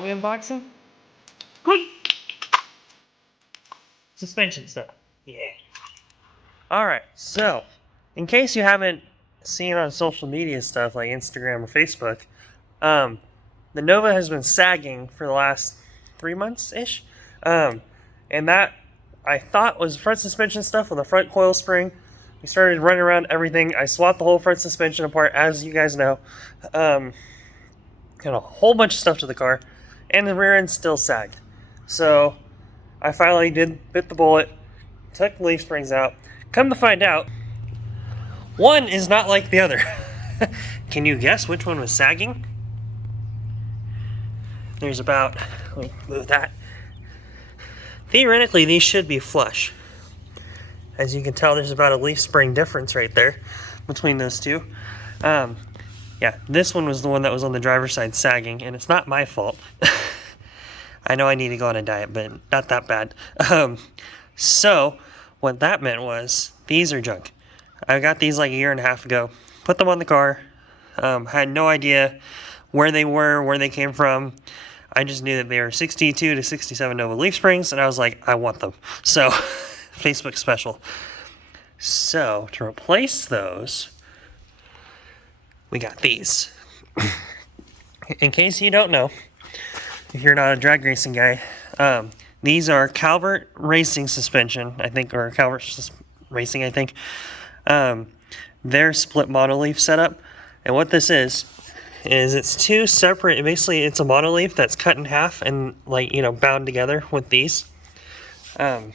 want me unboxing? Suspension stuff. Yeah. Alright, so, in case you haven't seen on social media stuff like Instagram or Facebook, the Nova has been sagging for the last 3 months-ish. And that, I thought, was front suspension stuff with a front coil spring. We started running around everything. I swapped the whole front suspension apart, as you guys know. Got a whole bunch of stuff to the car, and the rear end still sagged. So, I finally bit the bullet, took the leaf springs out. Come to find out, one is not like the other. Can you guess which one was sagging? There's about, let me move that. Theoretically, these should be flush. As you can tell, there's about a leaf spring difference right there between those two. Yeah, this one was the one that was on the driver's side sagging, and it's not my fault. I know I need to go on a diet, but not that bad. So, what that meant was, these are junk. I got these like a year and a half ago, put them on the car, had no idea where they were, where they came from. I just knew that they were 62 to 67 Nova leaf springs, and I was like, I want them. So, Facebook special. So, to replace those, we got these. In case you don't know, if you're not a drag racing guy, these are Calvert Racing Suspension, I think, or Calvert Racing, I think. Their split monoleaf setup. And what this is it's two separate, basically it's a monoleaf that's cut in half and, like, you know, bound together with these. And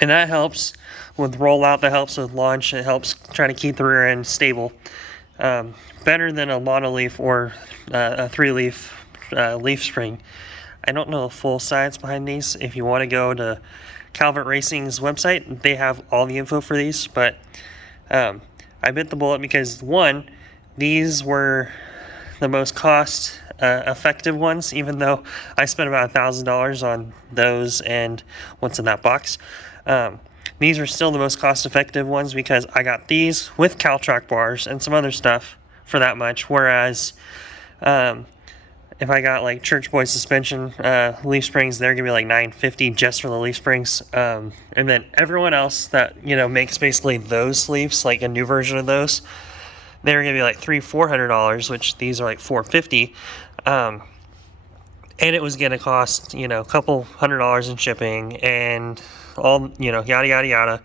that helps with rollout, that helps with launch, it helps try to keep the rear end stable. Better than a monoleaf or a 3-leaf leaf spring. I don't know the full science behind these. If you want to go to Calvert Racing's website, they have all the info for these, but I bit the bullet because, one, these were the most cost effective ones, even though I spent about $1,000 on those and what's in that box. These are still the most cost effective ones because I got these with Caltrac bars and some other stuff for that much, whereas if I got like Church Boy suspension leaf springs, they're gonna be like $950 just for the leaf springs, and then everyone else that, you know, makes basically those sleeves, like a new version of those, they're gonna be like $300-400, which these are like $450, and it was gonna cost, you know, a couple $100 in shipping and all, you know, yada yada yada,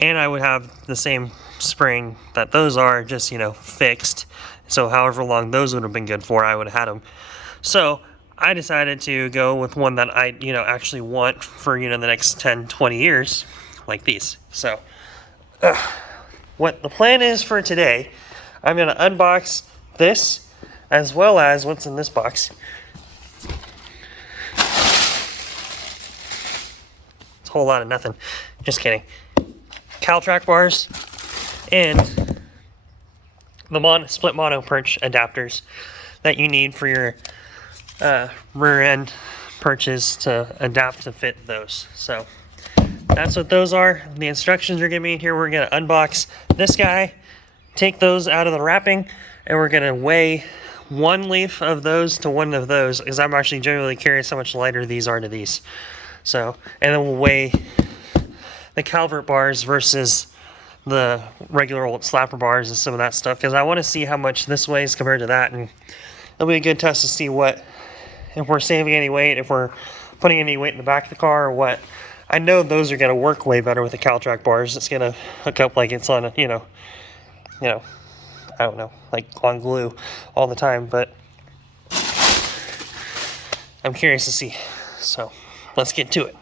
and I would have the same spring that those are, just, you know, fixed. So however long those would have been good for, I would have had them. So I decided to go with one that I, you know, actually want for, you know, the next 10-20 years, like these. So what the plan is for today, I'm going to unbox this as well as what's in this box. It's a whole lot of nothing. Just kidding. Caltrac bars and the split mono perch adapters that you need for your rear end perches to adapt to fit those. So that's what those are. The instructions are gonna be in here. We're gonna unbox this guy, take those out of the wrapping, and we're gonna weigh one leaf of those to one of those, because I'm actually genuinely curious how much lighter these are to these. So, and then we'll weigh the Calvert bars versus the regular old slapper bars and some of that stuff, because I want to see how much this weighs compared to that, and it'll be a good test to see what, if we're saving any weight, if we're putting any weight in the back of the car or what. I know those are going to work way better with the Caltrac bars. It's going to hook up like it's on a, you know, I don't know, like on glue all the time, but I'm curious to see. So let's get to it.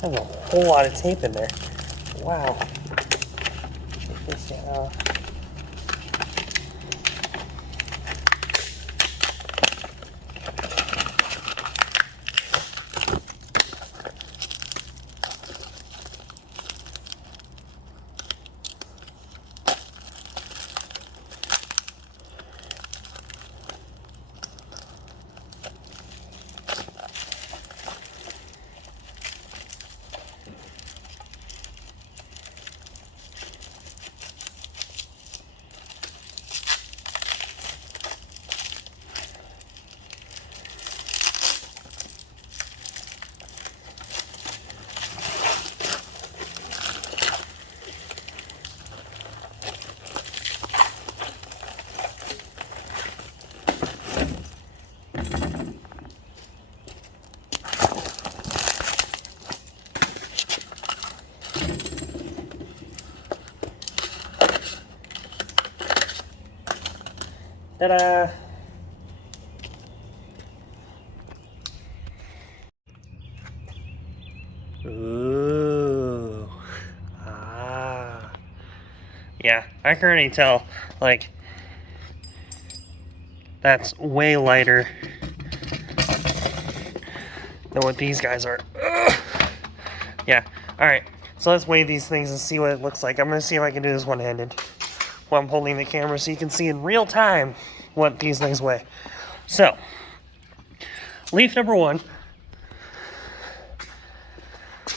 There's a whole lot of tape in there. Wow. Take this out. Ta-da! Ooh. Ah. Yeah, I can already tell, like, that's way lighter than what these guys are. Ugh. Yeah, alright. So let's weigh these things and see what it looks like. I'm going to see if I can do this one-handed while I'm holding the camera so you can see in real time what these things weigh. So, leaf number 1.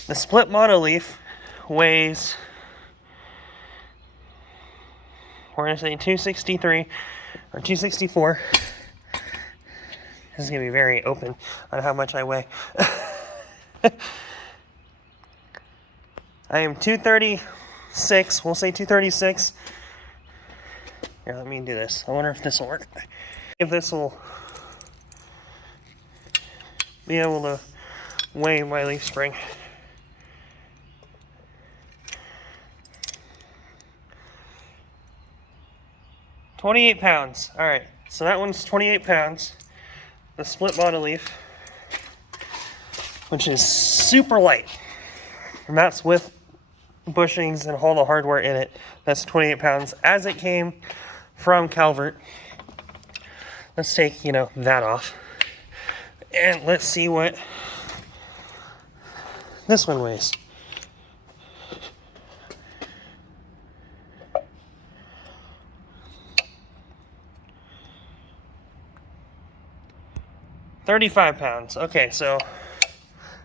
The split mono leaf weighs, we're going to say 263 or 264. This is going to be very open on how much I weigh. I am 236, we'll say 236. Here, let me do this. I wonder if this will work. If this will be able to weigh my leaf spring. £28. Alright, so that one's 28 pounds. The split mono leaf, which is super light. And that's with bushings and all the hardware in it. That's 28 pounds as it came from Calvert. Let's take, that off. And let's see what this one weighs. £35. Okay, so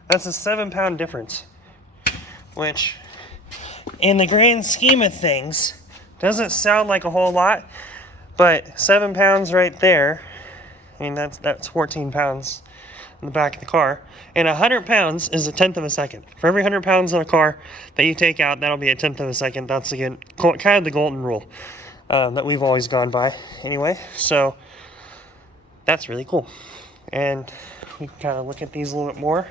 that's a 7-pound difference, which in the grand scheme of things doesn't sound like a whole lot, but 7 pounds right there, I mean that's 14 pounds in the back of the car, and 100 pounds is 1/10 of a second. For every 100 pounds in a car that you take out, that'll be 1/10 of a second. That's again kind of the golden rule that we've always gone by anyway, so that's really cool. And we can kind of look at these a little bit more.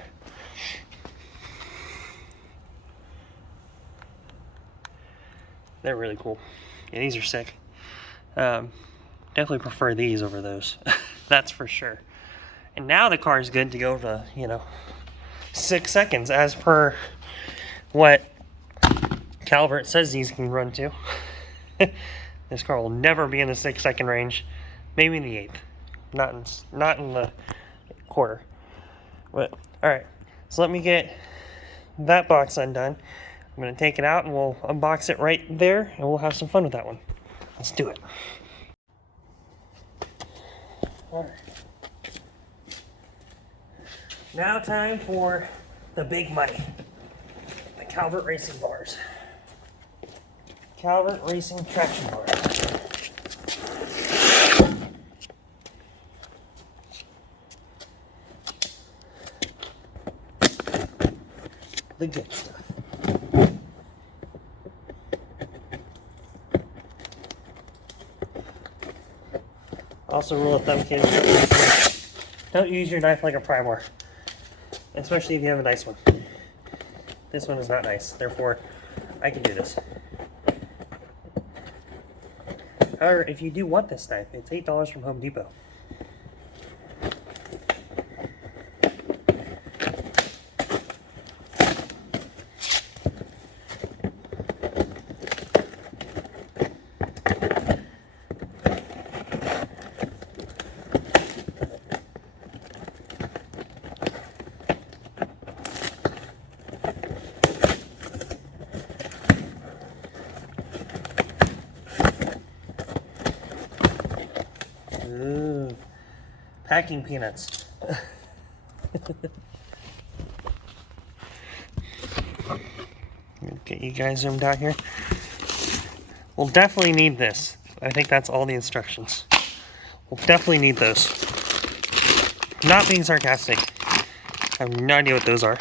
They're really cool. Yeah, these are sick. Definitely prefer these over those. That's for sure. And now the car is good to go to, 6 seconds as per what Calvert says these can run to. This car will never be in the 6-second range. Maybe in the 8th. Not in the quarter. But alright, so let me get that box undone. I'm going to take it out and we'll unbox it right there and we'll have some fun with that one. Let's do it. Alright. Now time for the big money. The Calvert Racing Bars. Calvert Racing Traction Bars. The good stuff. Also, rule of thumb, kids, don't use your knife like a pry bar, especially if you have a nice one. This one is not nice, therefore I can do this. However, if you do want this knife, it's $8 from Home Depot. Ooh, packing peanuts. Get you guys zoomed out here. We'll definitely need this. I think that's all the instructions. We'll definitely need those. Not being sarcastic. I have no idea what those are.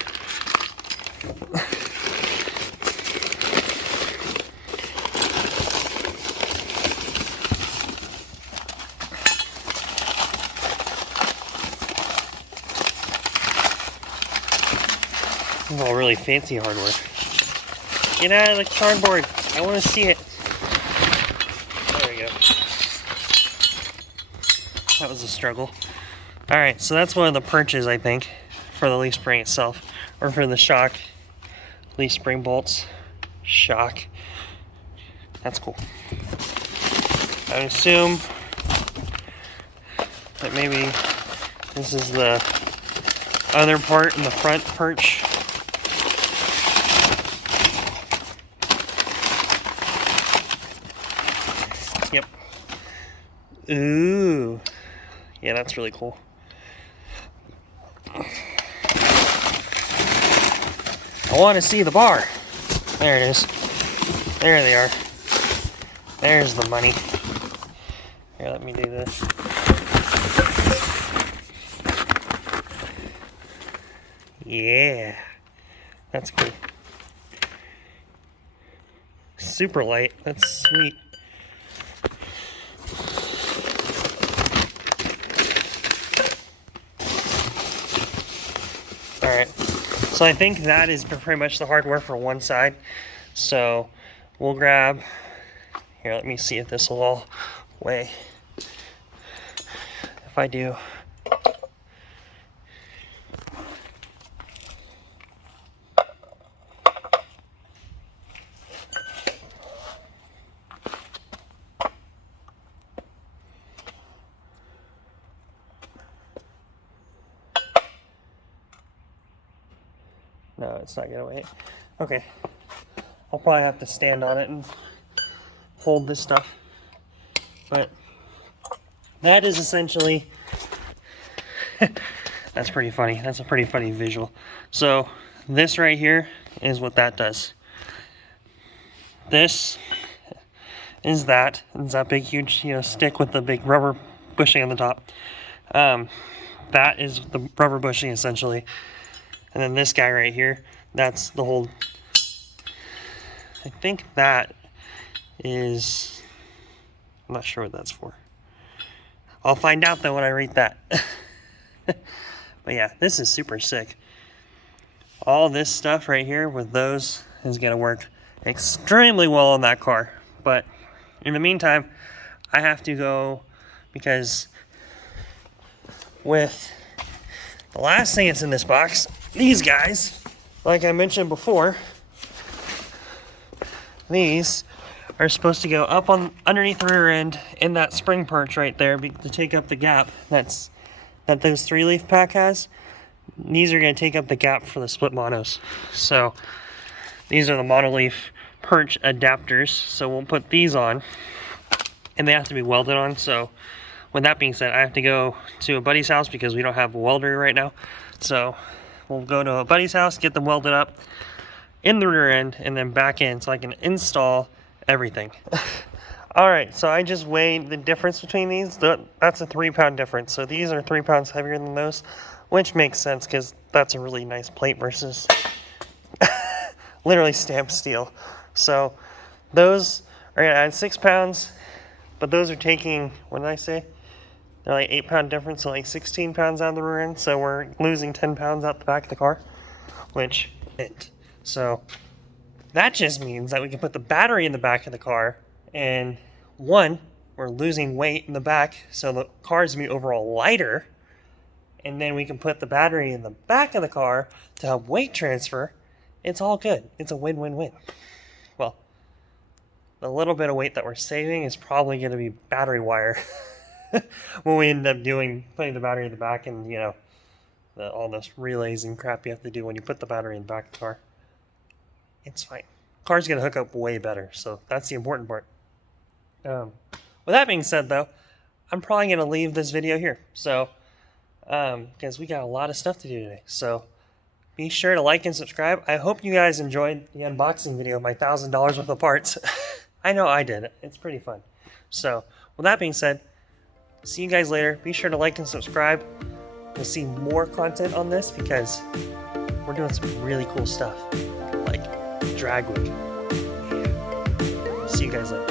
This is all really fancy hardware. Get out of the cardboard. I want to see it. There we go. was a struggle. Alright, so that's one of the perches, I think, for the leaf spring itself. Or for the shock. Leaf spring bolts. Shock. That's cool. I would assume that maybe this is the other part in the front perch. Yep. Ooh. Yeah, that's really cool. I want to see the bar. There it is. There they are. There's the money. Here, let me do this. Yeah. That's cool. Super light. That's sweet. Alright. So I think that is pretty much the hardware for one side. So we'll grab, here, let me see if this will all weigh. If I do, no, it's not gonna weigh. Okay, I'll probably have to stand on it and hold this stuff, but that is essentially that's pretty funny. That's a pretty funny visual. So this right here is what that does. This is that. It's that big huge, you know, stick with the big rubber bushing on the top. That is the rubber bushing essentially. And then this guy right here, that's the whole, I think that is, I'm not sure what that's for. I'll find out though when I read that. But yeah, this is super sick. All this stuff right here with those is gonna work extremely well on that car. But in the meantime, I have to go, because with the last thing that's in this box, these guys, like I mentioned before, these are supposed to go up on underneath the rear end in that spring perch right there to take up the gap that those 3-leaf pack has. These are going to take up the gap for the split monos. So these are the monoleaf perch adapters. So we'll put these on, and they have to be welded on. So with that being said, I have to go to a buddy's house because we don't have a welder right now. So we'll go to a buddy's house, get them welded up in the rear end, and then back in so I can install everything. Alright, so I just weighed the difference between these. That's a 3-pound difference. So these are 3 pounds heavier than those, which makes sense because that's a really nice plate versus literally stamped steel. So those are going to add 6 pounds, but those are taking, what did I say? They're like 8-pound difference, so like 16 pounds out of the rear end. So we're losing 10 pounds out the back of the car, which it. So that just means that we can put the battery in the back of the car, and one, we're losing weight in the back, so the car is going to be overall lighter, and then we can put the battery in the back of the car to help weight transfer. It's all good. It's a win-win-win. Well, the little bit of weight that we're saving is probably going to be battery wire when we end up putting the battery in the back, and you know, all those relays and crap you have to do when you put the battery in the back of the car. It's fine. Car's going to hook up way better, so that's the important part. With that being said, though, I'm probably going to leave this video here. So, because we got a lot of stuff to do today. So, be sure to like and subscribe. I hope you guys enjoyed the unboxing video of my $1,000 worth of parts. I know I did. It's pretty fun. So, with that being said, see you guys later. Be sure to like and subscribe. We'll see more content on this because we're doing some really cool stuff, like drag week. Yeah. See you guys later.